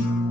you